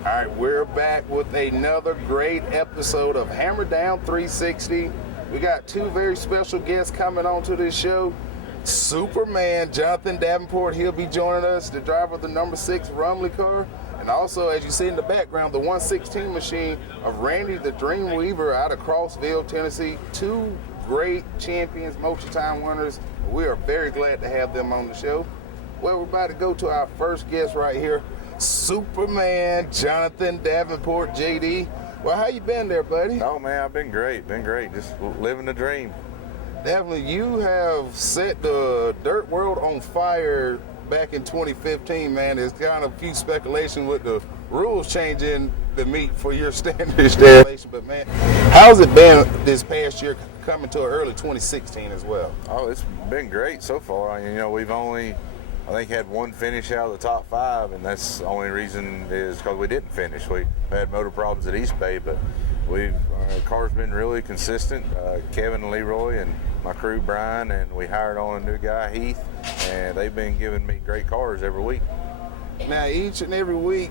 All right, we're back with another great episode of Hammer Down 360. We got two very special guests coming on to this show. Superman Jonathan Davenport, he'll be joining us, the driver of the number 6 Rumley car. And also, as you see in the background, the 116 machine of Randy the Dream Weaver out of Crossville, Tennessee. Two great champions, multi-time winners. We are very glad to have them on the show. Well, we're about to go to our first guest right here, Superman Jonathan Davenport, JD. Well, how you been there, buddy? Oh, man, I've been great. Just living the dream. Definitely. You have set the dirt world on fire back in 2015, man. There's kind of a few speculation with the rules changing the meet for your standards. But, man, how's it been this past year coming to early 2016 as well? Oh, it's been great so far. We've only, I think, had one finish out of the top 5, and that's the only reason is because we didn't finish. We had motor problems at East Bay, but our car's been really consistent. Kevin and Leroy and my crew, Brian, and we hired on a new guy, Heath, and they've been giving me great cars every week. Now, each and every week,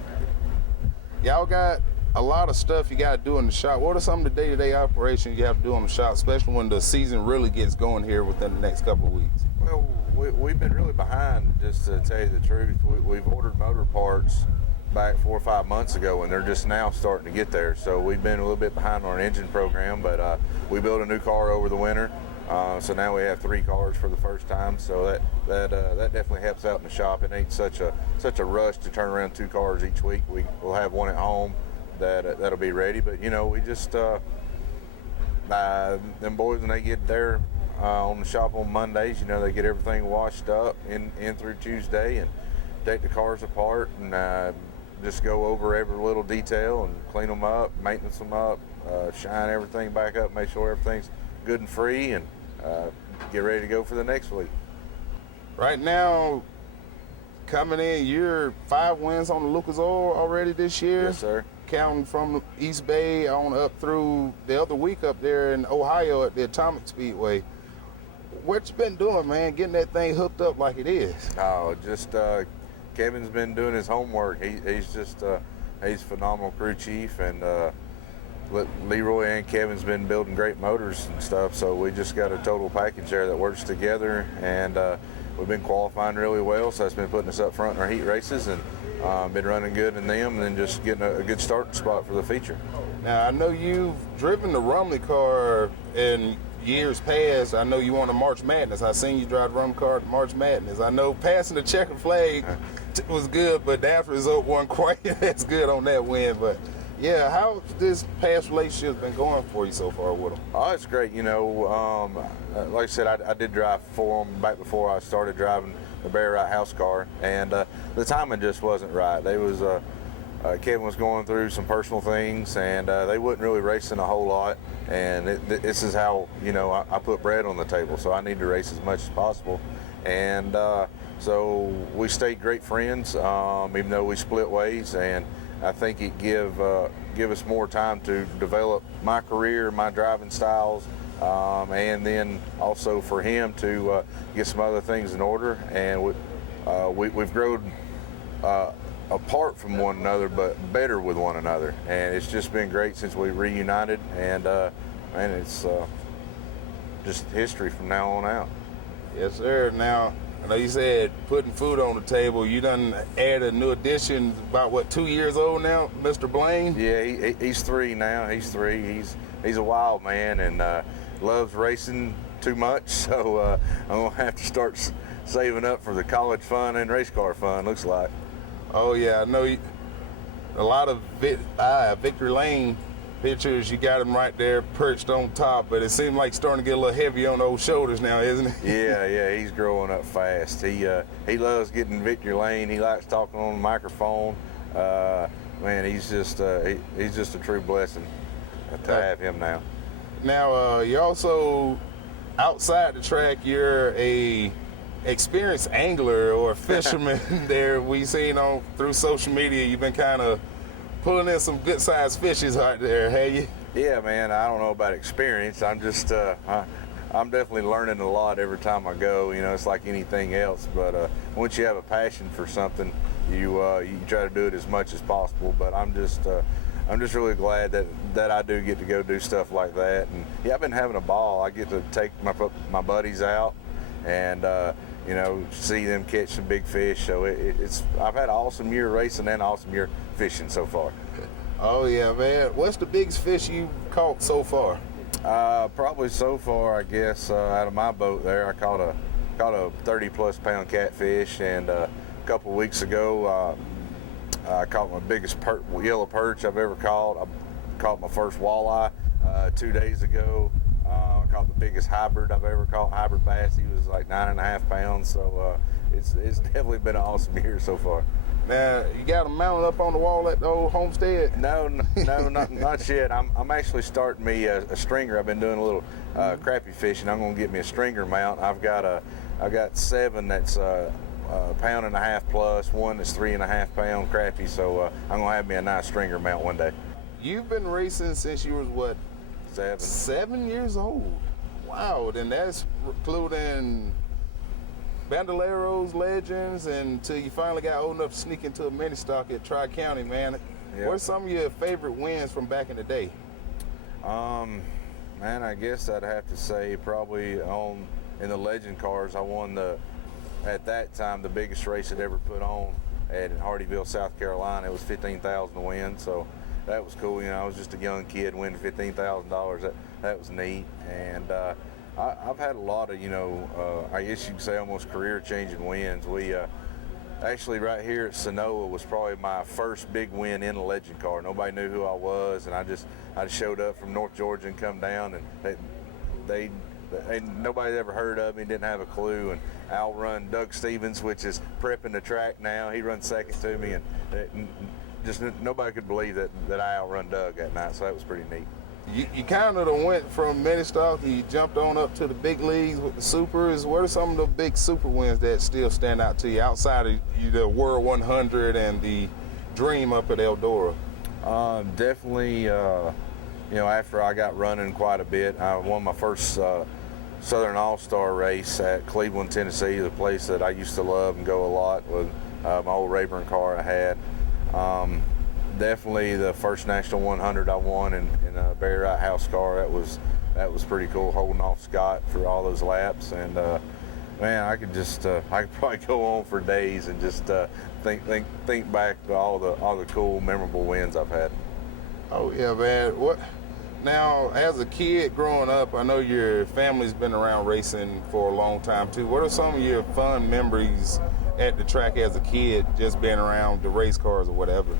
y'all got a lot of stuff you got to do in the shop. What are some of the day-to-day operations you have to do in the shop, especially when the season really gets going here within the next couple of weeks? Well, we've been really behind, just to tell you the truth. We've ordered motor parts back 4 or 5 months ago, and they're just now starting to get there. So we've been a little bit behind on our engine program, but we built a new car over the winter. So now we have 3 cars for the first time. So that definitely helps out in the shop. It ain't such a rush to turn around 2 cars each week. We'll have one at home that'll be ready. But we just them boys, when they get there on the shop on Mondays, they get everything washed up in through Tuesday and take the cars apart and just go over every little detail and clean them up, maintenance them up, shine everything back up, make sure everything's good and free, and get ready to go for the next week. Right now, coming in, you're 5 wins on the Lucas Oil already this year. Yes, sir. Counting from East Bay on up through the other week up there in Ohio at the Atomic Speedway. What you been doing, man, getting that thing hooked up like it is? Oh, just Kevin's been doing his homework. He's a phenomenal crew chief, and Leroy and Kevin's been building great motors and stuff, so we just got a total package there that works together, and we've been qualifying really well, so that's been putting us up front in our heat races, and been running good in them, and then just getting a good starting spot for the feature. Now, I know you've driven the Rumley car in years past. I know you won a March Madness. I seen you drive the Rumley car at March Madness. I know passing the checkered flag was good, but the after result wasn't quite as good on that win. But yeah, how's this past relationship been going for you so far with them? Oh, it's great. Like I said, I did drive for them back before I started driving the Bear Wright house car, and the timing just wasn't right. Kevin was going through some personal things, and they wasn't really racing a whole lot, and this is how I put bread on the table, so I need to race as much as possible. And so we stayed great friends, even though we split ways, and I think it give us more time to develop my career, my driving styles, and then also for him to get some other things in order. And we've grown apart from one another, but better with one another. And it's just been great since we reunited, and it's just history from now on out. Yes, sir. Now, I know you said putting food on the table. You done added a new addition, about 2 years old now, Mr. Blaine? Yeah, he's 3 now. He's 3. He's a wild man and loves racing too much. So I'm gonna have to start saving up for the college fun and race car fun. Looks like. Oh yeah, I know a lot of Victory Lane pictures. You got him right there perched on top, but it seems like starting to get a little heavy on those shoulders now, isn't it? Yeah, he's growing up fast. He loves getting Victory Lane. He likes talking on the microphone. Man, he's just a true blessing to have him now. Now, you also, outside the track, you're a experienced angler or fisherman there. We seen through social media, you've been kind of pulling in some good sized fishes out there, have you? Yeah, man, I don't know about experience. I'm just I'm definitely learning a lot every time I go. It's like anything else, but once you have a passion for something, you try to do it as much as possible. But I'm just really glad that I do get to go do stuff like that. And yeah, I've been having a ball. I get to take my buddies out and see them catch some big fish. So I've had an awesome year racing and an awesome year fishing so far. Oh yeah, man. What's the biggest fish you caught so far? Probably so far, I guess, out of my boat there, I caught a 30-plus pound catfish, and a couple weeks ago, I caught my biggest yellow perch I've ever caught. I caught my first walleye 2 days ago. I caught the biggest hybrid I've ever caught, hybrid bass. He was like 9.5 pounds, so it's definitely been an awesome year so far. Now, you got them mounted up on the wall at the old homestead? No, not yet. I'm actually starting me a stringer. I've been doing a little crappie fishing. I'm going to get me a stringer mount. I've got 7 that's a pound and a half plus, one that's 3.5 pound crappie. So I'm going to have me a nice stringer mount one day. You've been racing since you was what? 7. 7 years old. Wow. Then that's including Bandoleros, Legends, until you finally got old enough to sneak into a mini stock at Tri-County, man. Yep. What are some of your favorite wins from back in the day? Man, I guess I'd have to say probably in the Legend cars, I won at that time, the biggest race I'd ever put on at Hardyville, South Carolina. It was $15,000 to win, so that was cool. I was just a young kid winning $15,000. That was neat. And I've had a lot of, I guess you could say almost career-changing wins. We actually right here at Sonoa was probably my first big win in a Legend car. Nobody knew who I was, and I just showed up from North Georgia and come down, and they nobody ever heard of me, didn't have a clue, and I outrun Doug Stevens, which is prepping the track now. He runs second to me, and just nobody could believe that I outrun Doug that night, so that was pretty neat. You kind of went from mini stock, you jumped on up to the big leagues with the supers. What are some of the big super wins that still stand out to you outside of the World 100 and the Dream up at Eldora? Definitely, after I got running quite a bit, I won my first Southern All-Star race at Cleveland, Tennessee, the place that I used to love and go a lot with my old Rayburn car I had. Definitely the first National 100 I won in a Barry Wright house car. That was pretty cool, holding off Scott for all those laps. And man, I could probably go on for days and just think back to all the cool, memorable wins I've had. Oh yeah, man. Now, as a kid growing up, I know your family's been around racing for a long time too. What are some of your fun memories at the track as a kid, just being around the race cars or whatever?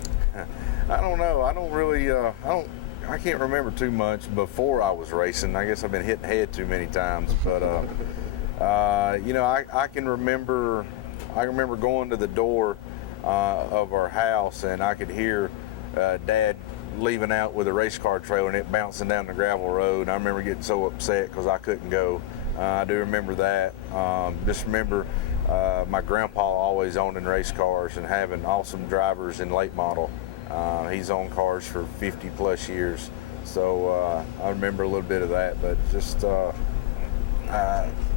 I don't know. I don't really. I can't remember too much before I was racing. I guess I've been hitting head too many times. But I can remember. I remember going to the door of our house, and I could hear Dad leaving out with a race car trailer and it bouncing down the gravel road. And I remember getting so upset because I couldn't go. I do remember that. Just remember my grandpa always owning race cars and having awesome drivers in late model. He's owned cars for 50 plus years. So I remember a little bit of that, but just,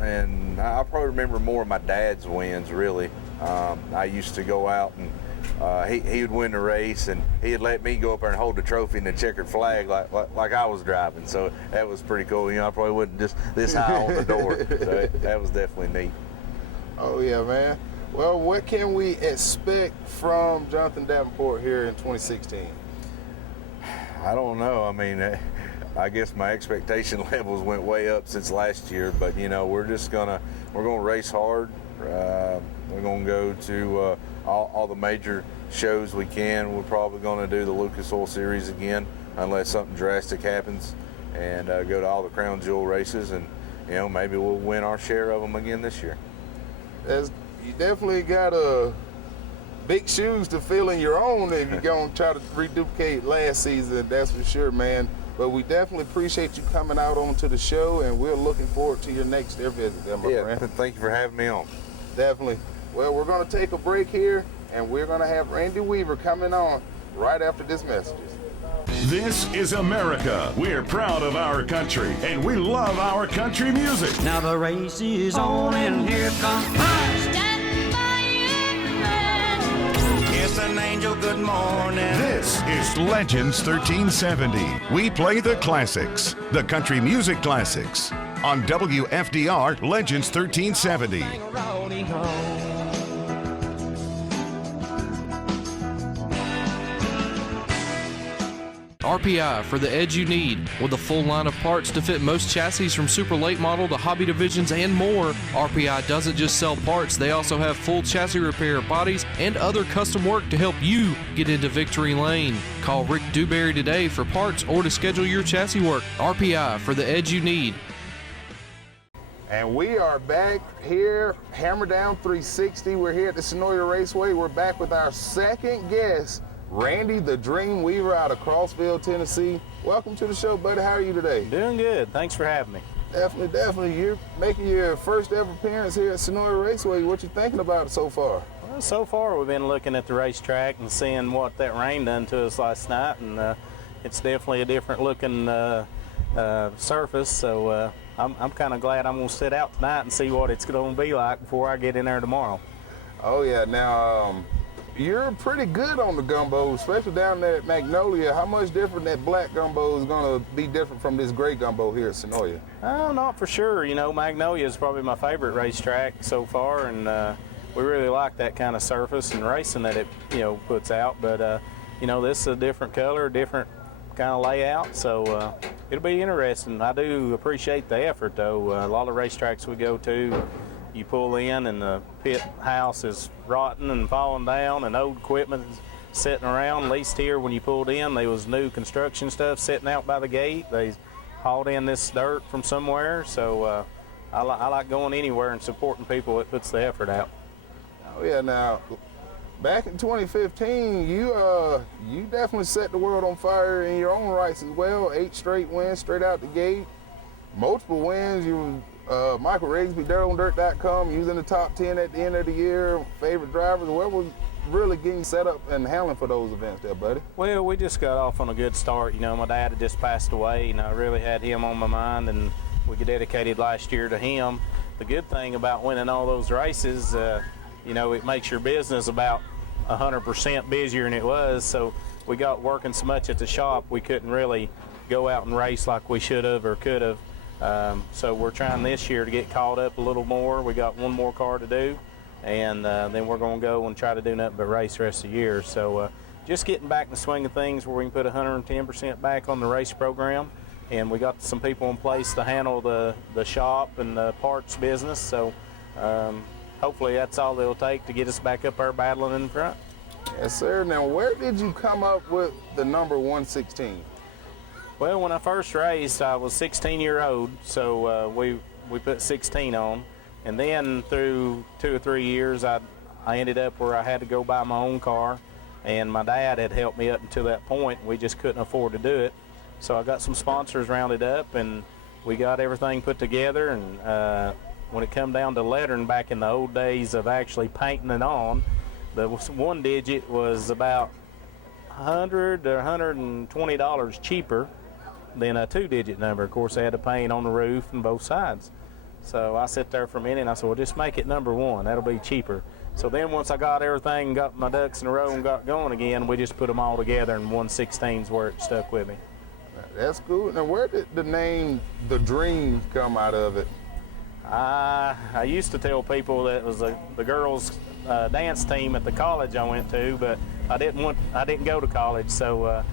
and I probably remember more of my dad's wins, really. I used to go out and he would win the race, and he'd let me go up there and hold the trophy and the checkered flag like I was driving. So that was pretty cool. I probably wasn't just this high on the door. So that was definitely neat. Oh yeah, man. Well, what can we expect from Jonathan Davenport here in 2016? I don't know. I mean, I guess my expectation levels went way up since last year, but we're gonna race hard. We're gonna go to all the major shows we can. We're probably gonna do the Lucas Oil Series again, unless something drastic happens, and go to all the Crown Jewel races, and maybe we'll win our share of them again this year. You definitely got big shoes to fill in your own if you're going to try to reduplicate last season, that's for sure, man. But we definitely appreciate you coming out onto the show, and we're looking forward to your next air visit there, my friend. Thank you for having me on. Definitely. Well, we're going to take a break here, and we're going to have Randy Weaver coming on right after this message. This is America. We're proud of our country, and we love our country music. Now the race is on, and here comes Stand by your man. just an angel, good morning. This is Legends 1370. We play the classics, the country music classics, on WFDR Legends 1370. RPI for the edge you need. With a full line of parts to fit most chassis from super late model to hobby divisions and more, RPI doesn't just sell parts, they also have full chassis repair, bodies, and other custom work to help you get into victory lane. Call Rick Dewberry today for parts or to schedule your chassis work. RPI for the edge you need. And we are back here, Hammer Down 360. We're here at the Sonoya Raceway. We're back with our second guest, Randy the Dream Weaver out of Crossville, Tennessee. Welcome to the show, buddy. How are you today? Doing good. Thanks for having me. Definitely. You're making your first ever appearance here at Sonoya Raceway. What you thinking about it so far? Well, so far we've been looking at the racetrack and seeing what that rain done to us last night, and it's definitely a different looking surface. So I'm kind of glad I'm going to sit out tonight and see what it's going to be like before I get in there tomorrow. Oh yeah. Now you're pretty good on the gumbo, especially down there at Magnolia. How much different that black gumbo is going to be different from this gray gumbo here at Sonoya? Not for sure. You know, Magnolia is probably my favorite racetrack so far, and we really like that kind of surface and racing that it, puts out. But, this is a different color, different kind of layout, so it'll be interesting. I do appreciate the effort, though. A lot of racetracks we go to, you pull in and the pit house is rotten and falling down and old equipment is sitting around. At least here when you pulled in, there was new construction stuff sitting out by the gate. They hauled in this dirt from somewhere, so I like going anywhere and supporting people that puts the effort out. Oh yeah. Now, back in 2015, you definitely set the world on fire in your own rights as well. 8 straight wins straight out the gate. Multiple wins. You were Michael Rigsby, DirtOnDirt.com, using the top 10 at the end of the year. Favorite drivers. What was really getting set up and handling for those events there, buddy? Well, we just got off on a good start. My dad had just passed away, and I really had him on my mind, and we dedicated last year to him. The good thing about winning all those races, it makes your business about 100% busier than it was. So we got working so much at the shop, we couldn't really go out and race like we should have or could have. So we're trying this year to get caught up a little more. We got one more car to do, and then we're going to go and try to do nothing but race the rest of the year. So just getting back in the swing of things where we can put 110% back on the race program, and we got some people in place to handle the shop and the parts business. So hopefully that's all it'll take to get us back up there battling in front. Yes, sir. Now, where did you come up with the number 116? Well, when I first raced, I was 16-year-old, so we put 16 on. And then through 2 or 3 years, I ended up where I had to go buy my own car. And my dad had helped me up until that point. We just couldn't afford to do it. So I got some sponsors rounded up, and we got everything put together. And when it come down to lettering back in the old days of actually painting it on, the one digit was about $100 or $120 cheaper than a 2-digit number. Of course, they had to paint on the roof and both sides. So I sat there for a minute and I said, well, just make it number 1. That'll be cheaper. So then once I got everything, got my ducks in a row and got going again, we just put them all together, and 116's where it stuck with me. That's cool. Now, where did the name The Dream come out of it? I used to tell people that it was the girls' dance team at the college I went to, but I didn't go to college, so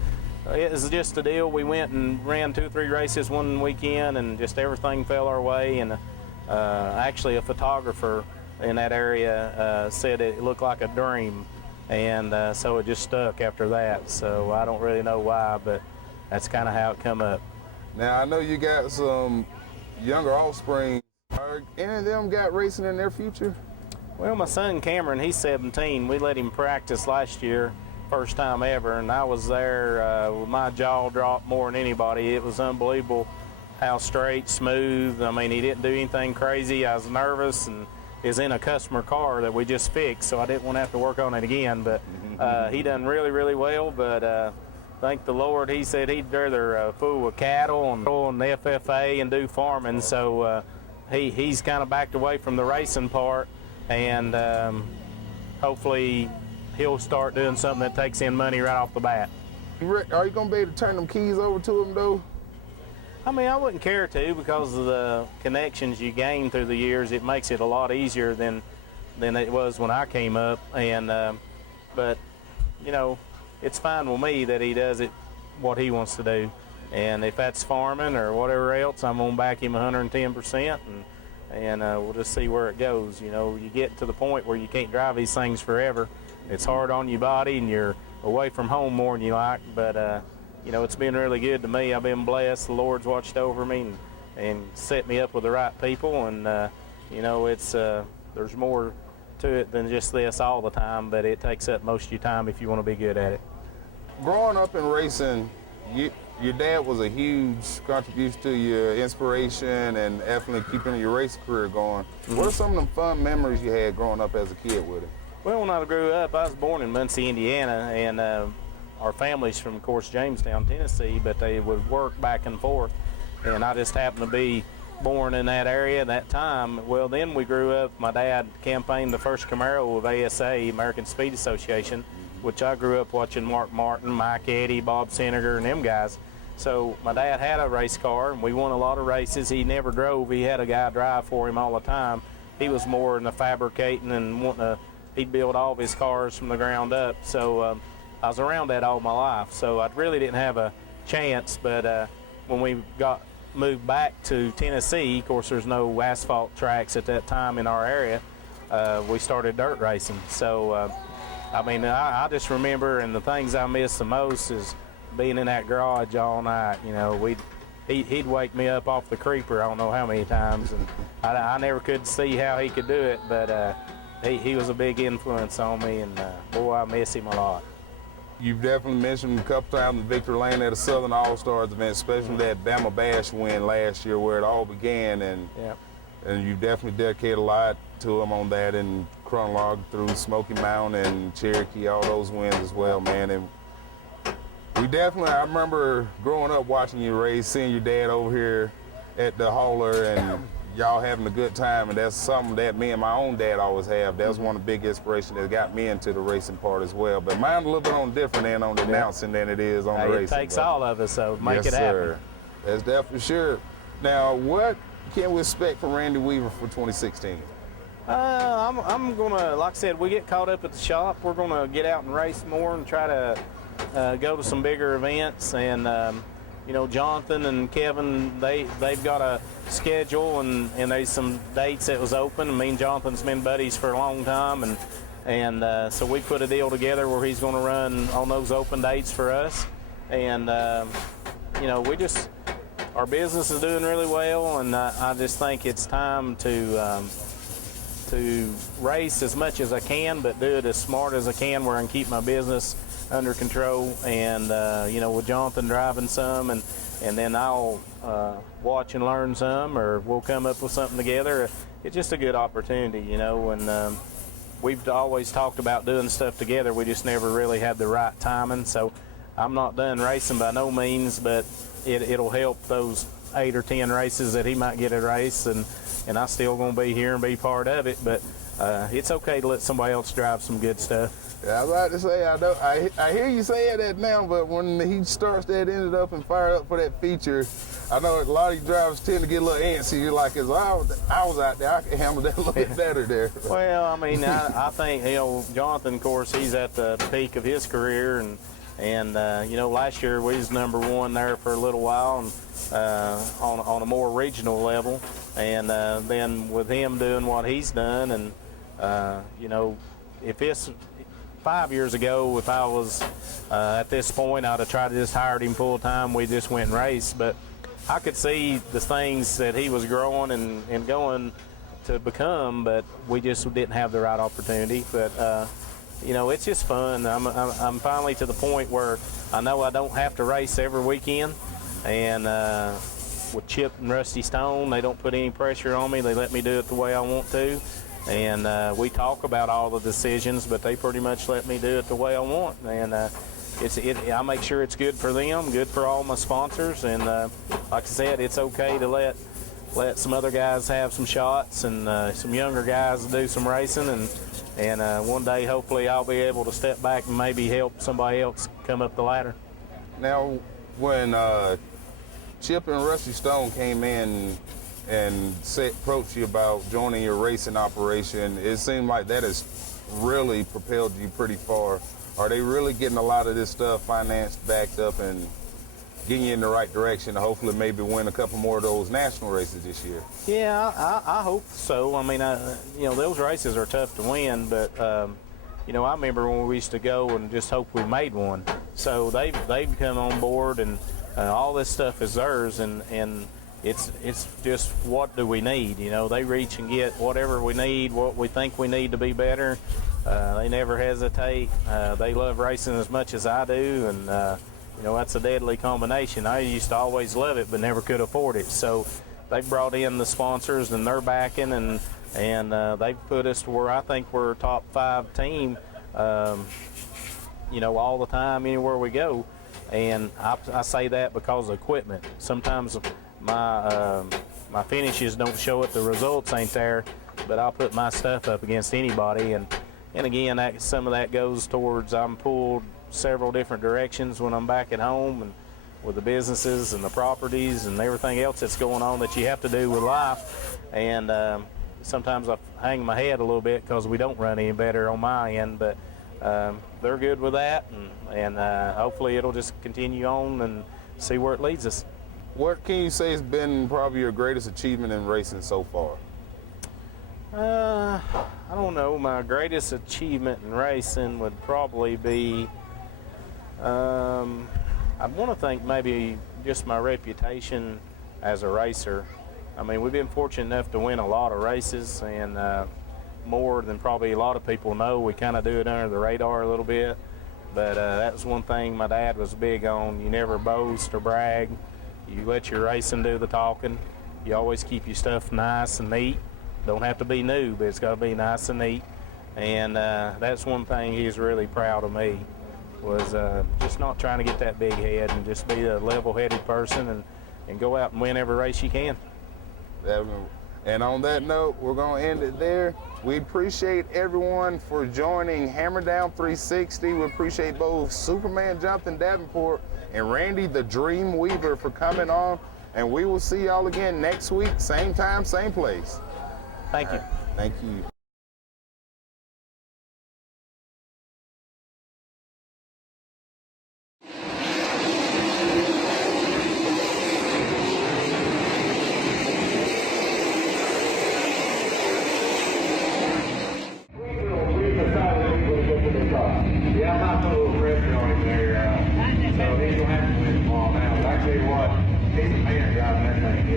it was just a deal. We went and ran 2 or 3 races one weekend, and just everything fell our way. And actually, a photographer in that area said it looked like a dream, and so it just stuck after that. So I don't really know why, but that's kind of how it come up. Now, I know you got some younger offspring. Are any of them got racing in their future? Well, my son Cameron, he's 17. We let him practice last year, first time ever, and I was there with my jaw dropped more than anybody. It was unbelievable how straight, smooth. I mean, he didn't do anything crazy. I was nervous and is in a customer car that we just fixed, so I didn't want to have to work on it again. But he done really, really well. But thank the Lord, he said he'd rather fool with cattle and the FFA and do farming. So he's kind of backed away from the racing part, and hopefully he'll start doing something that takes in money right off the bat. Are you gonna be able to turn them keys over to him though? I mean, I wouldn't care to, because of the connections you gain through the years. It makes it a lot easier than it was when I came up. And but you know, it's fine with me that he does it what he wants to do. And if that's farming or whatever else, I'm gonna back him 110%, and we'll just see where it goes. You know, you get to the point where you can't drive these things forever. It's hard on your body, and you're away from home more than you like. But you know, it's been really good to me. I've been blessed. The Lord's watched over me and set me up with the right people. And you know, it's there's more to it than just this all the time, but it takes up most of your time if you want to be good at it. Growing up in racing, your dad was a huge contribution to your inspiration and definitely keeping your race career going. What are some of them fun memories you had growing up as a kid with him? Well, when I grew up, I was born in Muncie, Indiana, and our family's from, of course, Jamestown, Tennessee, but they would work back and forth, and I just happened to be born in that area at that time. Well, then we grew up. My dad campaigned the first Camaro with ASA, American Speed Association, which I grew up watching Mark Martin, Mike Eddy, Bob Senegar, and them guys. So my dad had a race car, and we won a lot of races. He never drove. He had a guy drive for him all the time. He was more in the fabricating and wanting to, he'd build all of his cars from the ground up. So I was around that all my life. So I really didn't have a chance, but when we moved back to Tennessee, of course there's no asphalt tracks at that time in our area, we started dirt racing. So I mean, I just remember, and the things I miss the most is being in that garage all night. You know, he'd wake me up off the creeper I don't know how many times, and I never could see how he could do it, but he was a big influence on me, and boy, I miss him a lot. You've definitely mentioned a couple times the Victory Lane at a Southern All-Stars event, especially that Bama Bash win last year where it all began, and you definitely dedicated a lot to him on that, and chronologed through Smoky Mountain and Cherokee, all those wins as well, man. And we definitely, I remember growing up watching you race, seeing your dad over here at the hauler, and y'all having a good time, and that's something that me and my own dad always have. That was one of the big inspirations that got me into the racing part as well. But mine a little bit on different end on the announcing than it is on the racing. It takes all of us, so make it happen. Sir. That's definitely sure. Now, what can we expect from Randy Weaver for 2016? I'm gonna, like I said, we get caught up at the shop. We're gonna get out and race more and try to go to some bigger events. And you know, Jonathan and Kevin, they've got a schedule, and there's some dates that was open. Me and Jonathan's been buddies for a long time, and so we put a deal together where he's going to run on those open dates for us. And you know, our business is doing really well, and I just think it's time to race as much as I can, but do it as smart as I can where I can keep my business under control. And you know, with Jonathan driving some, and then I'll watch and learn some, or we'll come up with something together. It's just a good opportunity, you know, and we've always talked about doing stuff together. We just never really had the right timing. So I'm not done racing by no means, but it'll help those 8 or 10 races that he might get a race, and I'm still going to be here and be part of it. But it's okay to let somebody else drive some good stuff. Yeah, I was about to say, I hear you saying that now, but when he starts that ended up and fire up for that feature, I know a lot of you drivers tend to get a little antsy. You're like, as I was out there, I could handle that a little bit better there. Well, I mean, I think, you know, Jonathan, of course, he's at the peak of his career, and you know, last year we was #1 there for a little while, and on a more regional level, and then with him doing what he's done, and you know, if it's 5 years ago, if I was at this point, I'd have tried to just hire him full time. We just went and raced, but I could see the things that he was growing and going to become, but we just didn't have the right opportunity. But you know, it's just fun. I'm finally to the point where I know I don't have to race every weekend, and with Chip and Rusty Stone, they don't put any pressure on me. They let me do it the way I want to. And we talk about all the decisions, but they pretty much let me do it the way I want. And I make sure it's good for them, good for all my sponsors. And like I said, it's okay to let some other guys have some shots, and some younger guys do some racing. one day, hopefully, I'll be able to step back and maybe help somebody else come up the ladder. Now, when Chip and Rusty Stone came in and approached you about joining your racing operation, it seemed like that has really propelled you pretty far. Are they really getting a lot of this stuff financed, backed up, and getting you in the right direction to hopefully maybe win a couple more of those national races this year? Yeah, I hope so. I mean, those races are tough to win, but I remember when we used to go and just hope we made one. So they've come on board, and all this stuff is theirs, and it's just what do we need? They reach and get whatever we need, what we think we need to be better. They never hesitate. They love racing as much as I do, and that's a deadly combination. I used to always love it, but never could afford it. So they brought in the sponsors, and they're backing, and they've put us to where I think we're a top 5 team, all the time, anywhere we go. And I say that because of equipment. Sometimes my finishes don't show it, the results ain't there, but I'll put my stuff up against anybody. And again, some of that goes towards I'm pulled several different directions when I'm back at home, and with the businesses and the properties and everything else that's going on that you have to do with life. And sometimes I hang my head a little bit because we don't run any better on my end, but they're good with that, and hopefully it'll just continue on and see where it leads us. What can you say has been probably your greatest achievement in racing so far? I don't know. My greatest achievement in racing would probably be, I'd want to think maybe just my reputation as a racer. I mean, we've been fortunate enough to win a lot of races, and more than probably a lot of people know. We kind of do it under the radar a little bit, but that was one thing my dad was big on. You never boast or brag. You let your racing do the talking. You always keep your stuff nice and neat. Don't have to be new, but it's got to be nice and neat. And that's one thing he's really proud of me, was just not trying to get that big head, and just be a level-headed person and go out and win every race you can. And on that note, we're going to end it there. We appreciate everyone for joining Hammer Down 360. We appreciate both Superman Jonathan Davenport and Randy the Dream Weaver for coming on. And we will see y'all again next week, same time, same place. Thank you. Thank you. Yeah, I'm not putting a little pressure on him there. So he's going to have to win tomorrow now. But I tell you what, he's a man driving that thing.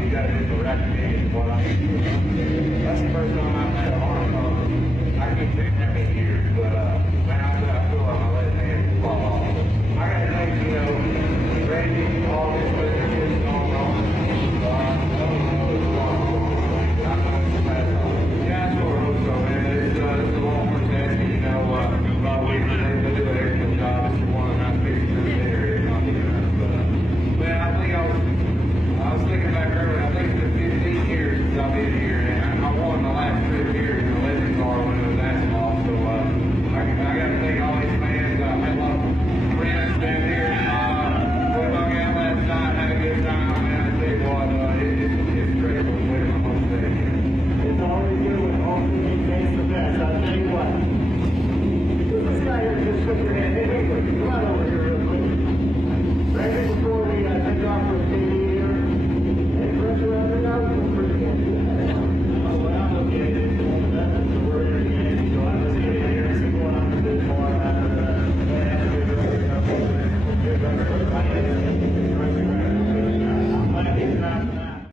He got to do the right thing is what I need to do. That's the first time I've had a hard car. I can't think how many years.